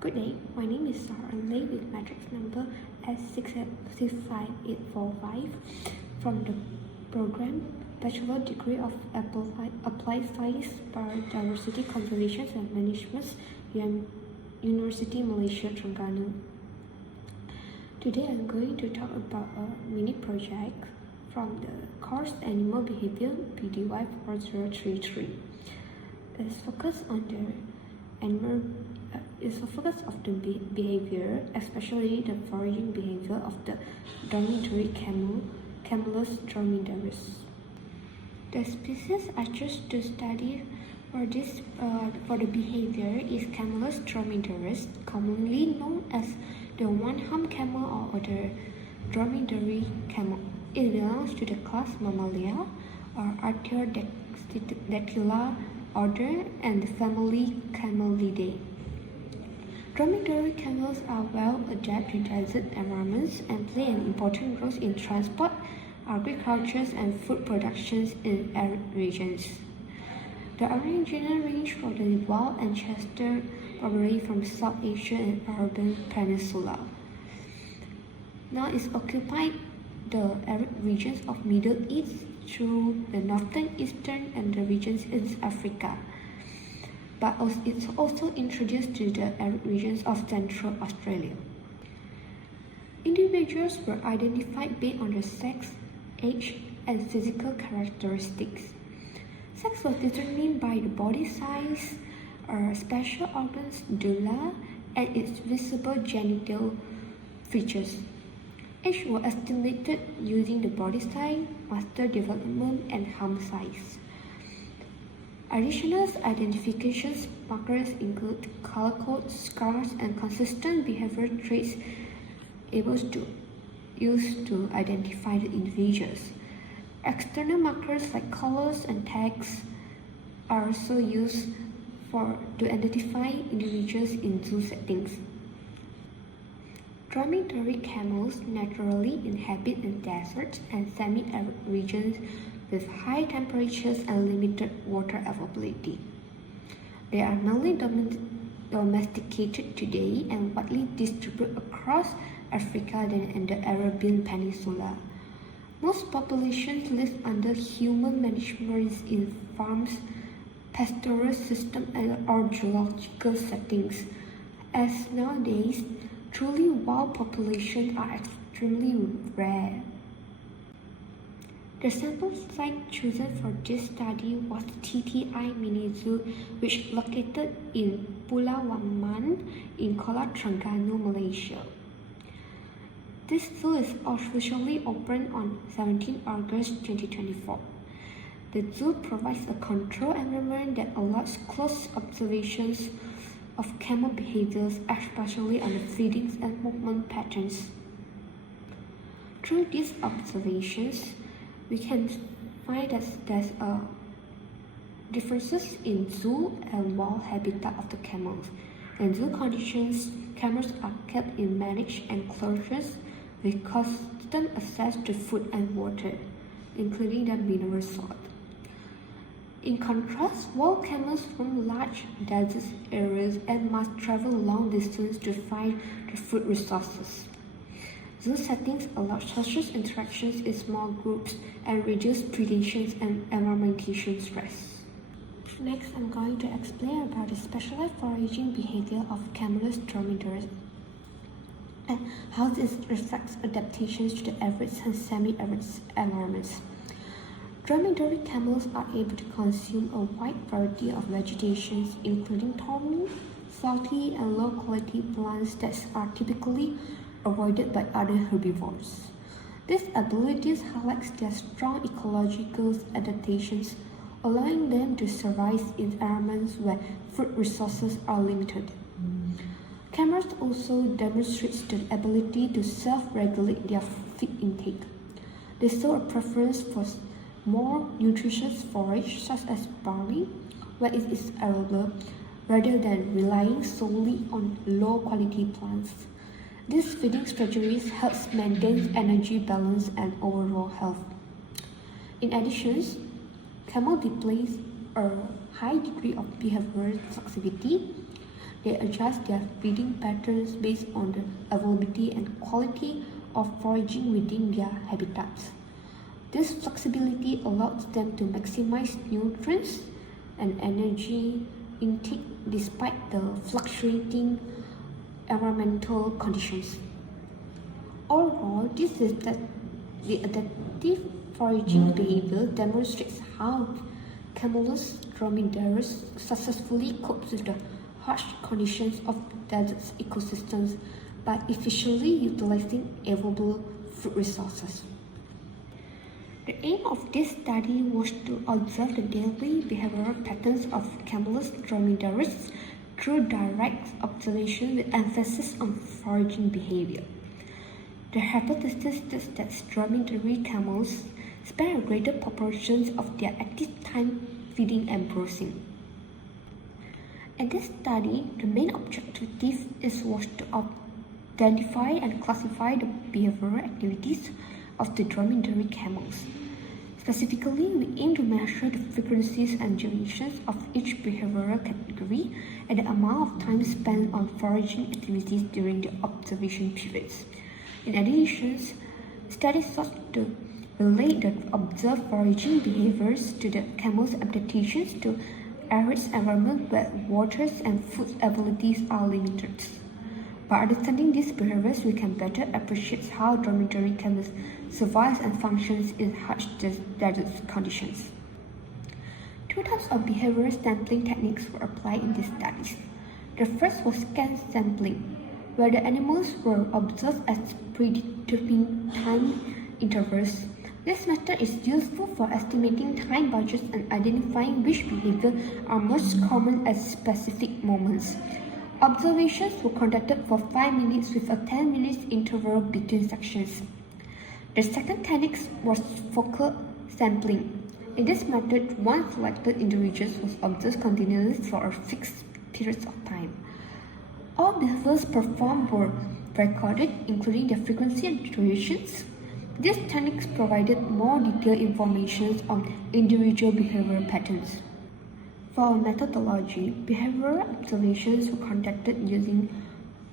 Good day, my name is Saw Ern Lei with matrix number S65845 from the program Bachelor degree of Applied Science, Biodiversity, Conservation and Management, Universiti Malaysia, Terengganu. Today I'm going to talk about a mini project from the course Animal Behavior BDY 4033. It's focused on the animal. It's a focus of the behavior, especially the foraging behavior of the dromedary camel, Camelus dromedarius. The species I chose to study for the behavior is Camelus dromedarius, commonly known as the one-hump camel or the dromedary camel. It belongs to the class Mammalia or Artiodactyla order and the family Camelidae. Dromedary camels are well adapted to desert environments and play an important role in transport, agriculture, and food productions in arid regions. The original range from the wild ancestor probably from South Asia and Arabian Peninsula. Now it occupied the arid regions of Middle East through the northern, eastern, and the regions in Africa. But it's also introduced to the arid regions of Central Australia. Individuals were identified based on their sex, age, and physical characteristics. Sex was determined by the body size, special organs, dula, and its visible genital features. Age was estimated using the body size, muscle development, and hump size. Additional identification markers include color code, scars, and consistent behavioral traits used to identify the individuals. External markers like colors and tags are also used to identify individuals in zoo settings. Dromedary camels naturally inhabit in deserts and semi-arid regions with high temperatures and limited water availability. They are mainly domesticated today and widely distributed across Africa and the Arabian Peninsula. Most populations live under human management in farms, pastoral systems, or zoological settings, as nowadays truly wild populations are extremely rare. The sample site chosen for this study was TTI Mini Zoo, which located in Pulau Waman in Kota Terengganu, Malaysia. This zoo is officially opened on 17 August 2024. The zoo provides a controlled environment that allows close observations of camel behaviors, especially on the feeding and movement patterns. Through these observations, we can find that there's differences in zoo and wild habitat of the camels. In zoo conditions, camels are kept in managed enclosures with constant access to food and water, including the mineral salt. In contrast, wild camels roam large desert areas and must travel long distance to find the food resources. Zoo settings allow social interactions in small groups and reduce predation and environmental stress. Next, I'm going to explain about the specialized foraging behavior of Camelus dromedarius and how this reflects adaptations to the arid and semi-arid environments. Dromedary camels are able to consume a wide variety of vegetations, including thorny, salty, and low-quality plants that are typically avoided by other herbivores. These abilities highlight their strong ecological adaptations, allowing them to survive in environments where food resources are limited. Camels also demonstrate the ability to self-regulate their feed intake. They show a preference for more nutritious forage such as barley, where it is available, rather than relying solely on low-quality plants. These feeding strategies help maintain energy balance and overall health. In addition, camel displays a high degree of behavioral flexibility. They adjust their feeding patterns based on the availability and quality of foraging within their habitats. This flexibility allows them to maximize nutrients and energy intake despite the fluctuating environmental conditions. Overall, the adaptive foraging behavior demonstrates how Camelus dromedarius successfully copes with the harsh conditions of desert ecosystems by efficiently utilizing available food resources. The aim of this study was to observe the daily behavioral patterns of Camelus dromedarius through direct observation with emphasis on foraging behavior. The hypothesis is that dromedary camels spend a greater proportion of their active time feeding and browsing. In this study, the main objective was to identify and classify the behavioral activities of the dromedary camels. Specifically, we aim to measure the frequencies and durations of each behavioral category and the amount of time spent on foraging activities during the observation periods. In addition, studies sought to relate the observed foraging behaviors to the camel's adaptations to arid environment where waters and food availabilities are limited. By understanding these behaviors, we can better appreciate how dromedary camels survive and functions in harsh desert conditions. Two types of behavioral sampling techniques were applied in these studies. The first was scan sampling, where the animals were observed at predetermined time intervals. This method is useful for estimating time budgets and identifying which behaviors are most common at specific moments. Observations were conducted for 5 minutes with a 10-minute interval between sections. The second technique was focal sampling. In this method, one selected individual was observed continuously for a fixed period of time. All behaviors performed were recorded, including their frequency and durations. These techniques provided more detailed information on individual behavioral patterns. For our methodology, behavioral observations were conducted using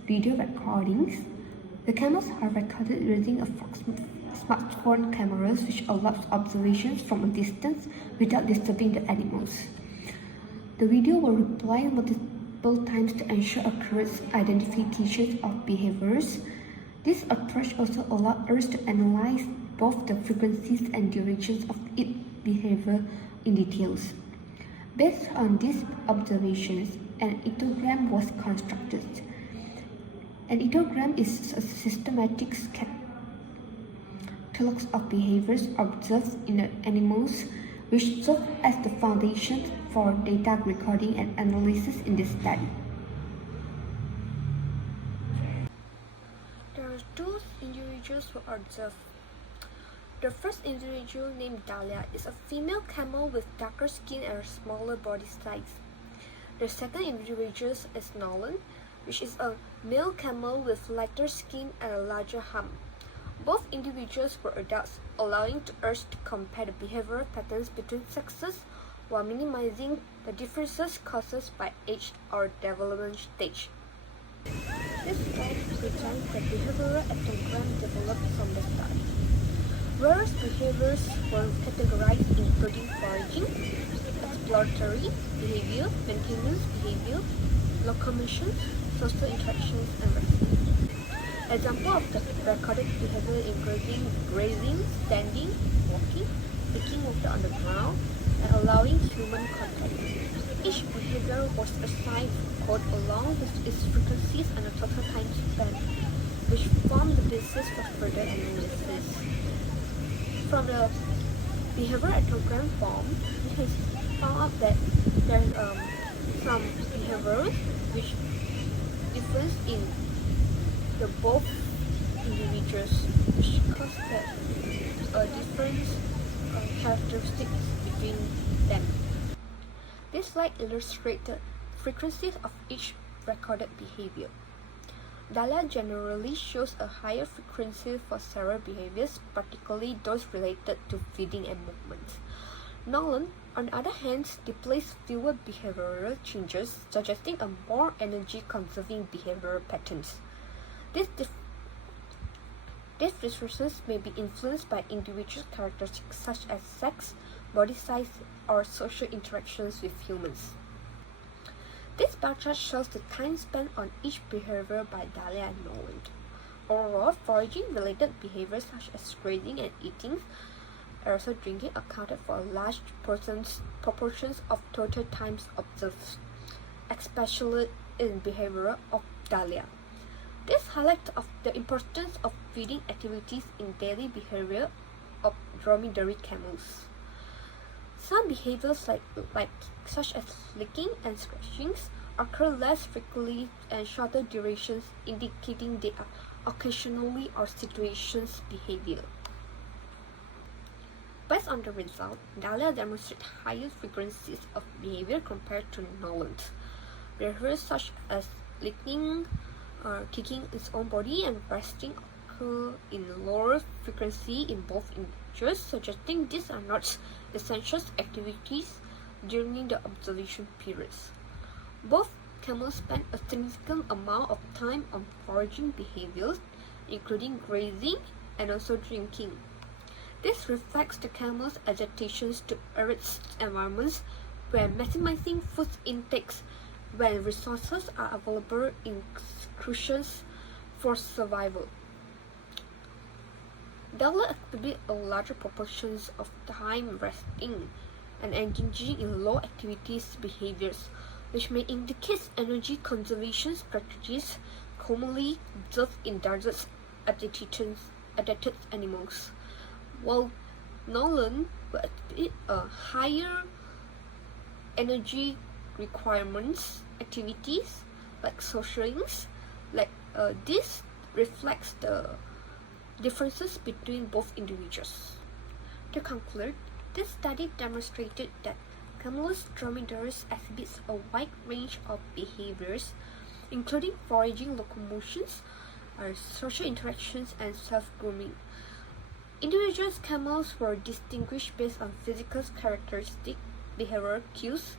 video recordings. The camels are recorded using a smartphone cameras, which allows observations from a distance without disturbing the animals. The video will replay multiple times to ensure accurate identification of behaviors. This approach also allows us to analyze both the frequencies and durations of each behavior in details. Based on these observations, an ethogram was constructed. An ethogram is a systematic catalog of behaviors observed in the animals, which serve as the foundation for data recording and analysis in this study. There are two individuals who are observed. The first individual, named Dahlia, is a female camel with darker skin and a smaller body size. The second individual is Nolan, which is a male camel with lighter skin and a larger hump. Both individuals were adults, allowing us to compare the behavioral patterns between sexes while minimizing the differences caused by age or development stage. This slide presents the behavioral ethogram developed from the study. Various behaviors were categorized including foraging, exploratory behavior, maintenance behavior, locomotion, social interactions, and resting. Examples of the recorded behavior including grazing, standing, walking, taking water on the ground, and allowing human contact. Each behavior was assigned a code along with its frequencies and the total time spent, which formed the basis for further analysis. From the behavioral ethogram form, we can found out that there are some behaviors which difference in the both individuals, which cause a different characteristics between them. This slide illustrates the frequencies of each recorded behavior. Dahlia generally shows a higher frequency for several behaviors, particularly those related to feeding and movement. Nolan, on the other hand, displays fewer behavioral changes, suggesting a more energy-conserving behavioral patterns. These differences may be influenced by individual characteristics such as sex, body size, or social interactions with humans. This bar chart shows the time spent on each behavior by Dahlia and Nolan. Overall, foraging-related behaviors such as grazing and eating, also drinking, accounted for large proportions of total times observed, especially in behaviour of Dahlia. This highlights the importance of feeding activities in daily behavior of dromedary camels. Some behaviors such as licking and scratching occur less frequently and shorter durations, indicating they are occasionally or situations behavior. Based on the result, Dahlia demonstrates higher frequencies of behavior compared to Nolan. Behaviors such as licking, kicking its own body, and resting occur in lower frequency in both individuals, suggesting these are not essential activities during the observation periods. Both camels spend a significant amount of time on foraging behaviors, including grazing and also drinking. This reflects the camel's adaptations to arid environments where maximizing food intakes when resources are available is crucial for survival. Dahlia exhibit a larger proportion of time resting and engaging in low activities behaviors, which may indicate energy conservation strategies commonly observed in desert adapted animals, while Nolan will exhibit a higher energy requirements activities like socialings. This reflects the differences between both individuals. To conclude, this study demonstrated that Camelus dromedarius exhibits a wide range of behaviors, including foraging, locomotions, social interactions, and self-grooming. Individual camels were distinguished based on physical characteristics, behavioral cues,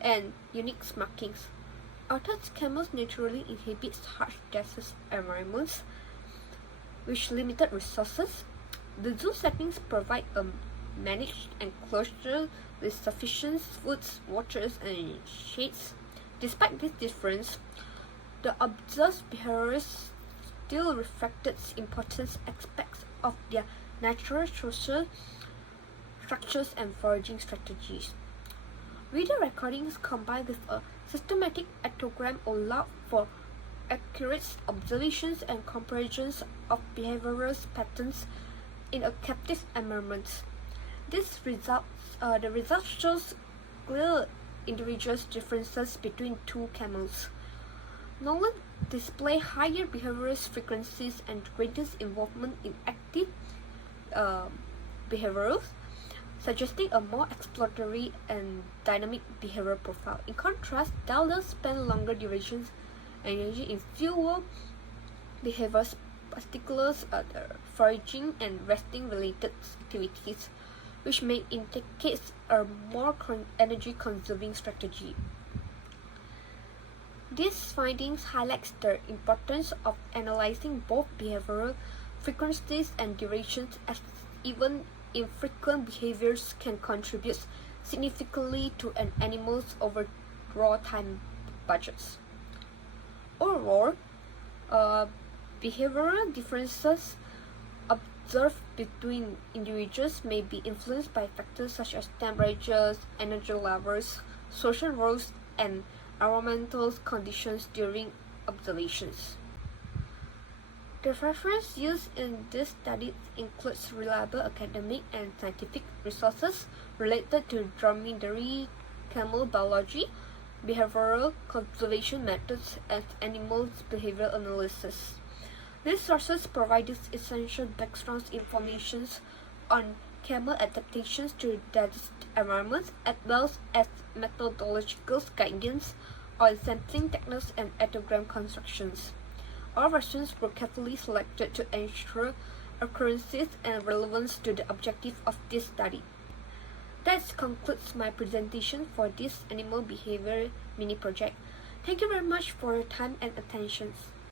and unique markings. Although camels naturally inhabit harsh desert environments with limited resources, the zoo settings provide a managed enclosure with sufficient food, water, and shades. Despite this difference, the observed behaviors still reflected important aspects of their natural social structures and foraging strategies. Video recordings combined with a systematic ethogram allow for accurate observations and comparisons of behavioral patterns in a captive environment. The result shows clear individual differences between two camels. Nolan display higher behavioral frequencies and greatest involvement in active behaviors, suggesting a more exploratory and dynamic behavioral profile. In contrast, Dahlia spend longer durations engaging in fewer behaviors, particularly foraging and resting related activities, which may indicate a more energy conserving strategy. These findings highlight the importance of analyzing both behavioral frequencies and durations, as even infrequent behaviors can contribute significantly to an animal's overall time budgets. Overall, behavioral differences observed between individuals may be influenced by factors such as temperatures, energy levels, social roles, and environmental conditions during observations. The reference used in this study includes reliable academic and scientific resources related to dromedary camel biology, behavioral conservation methods, and animal behavioral analysis. These sources provide essential background information on camel adaptations to desert environments, as well as methodological guidance on sampling techniques and ethogram constructions. All versions were carefully selected to ensure accuracy and relevance to the objective of this study. That concludes my presentation for this animal behavior mini project. Thank you very much for your time and attention.